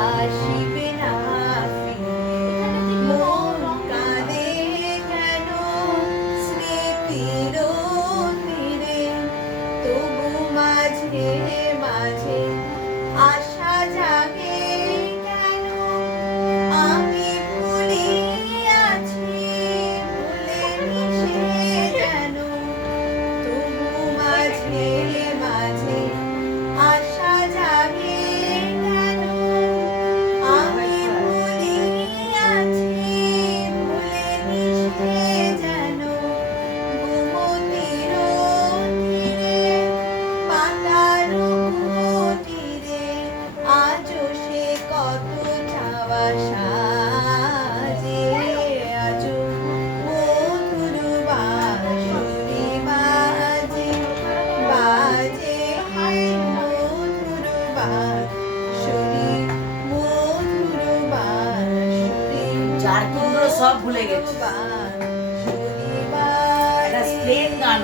আসিবে না ফিরে মন কাঁদে কেন স্মৃতির তীরে তবু মাঝে মাঝে আশা জাগে কেন আমি ভুলে আছি ভুলেনি সে যেন তবু মাঝে মাঝে আশা জাগে কেন আমি ভুলে আছি ভুলেনি সে যেন ঘুমতির তীরে পাতার কুটিরে আজও সে কত চাওয়া সাজে আজও মধুর বাঁশরি বাজে বাজে মধুর বাঁশরি মধুর বাঁশরি চার কুমড়ো সব ভুলে গেছি। বাঁশরি একটা বাজে প্লেন গান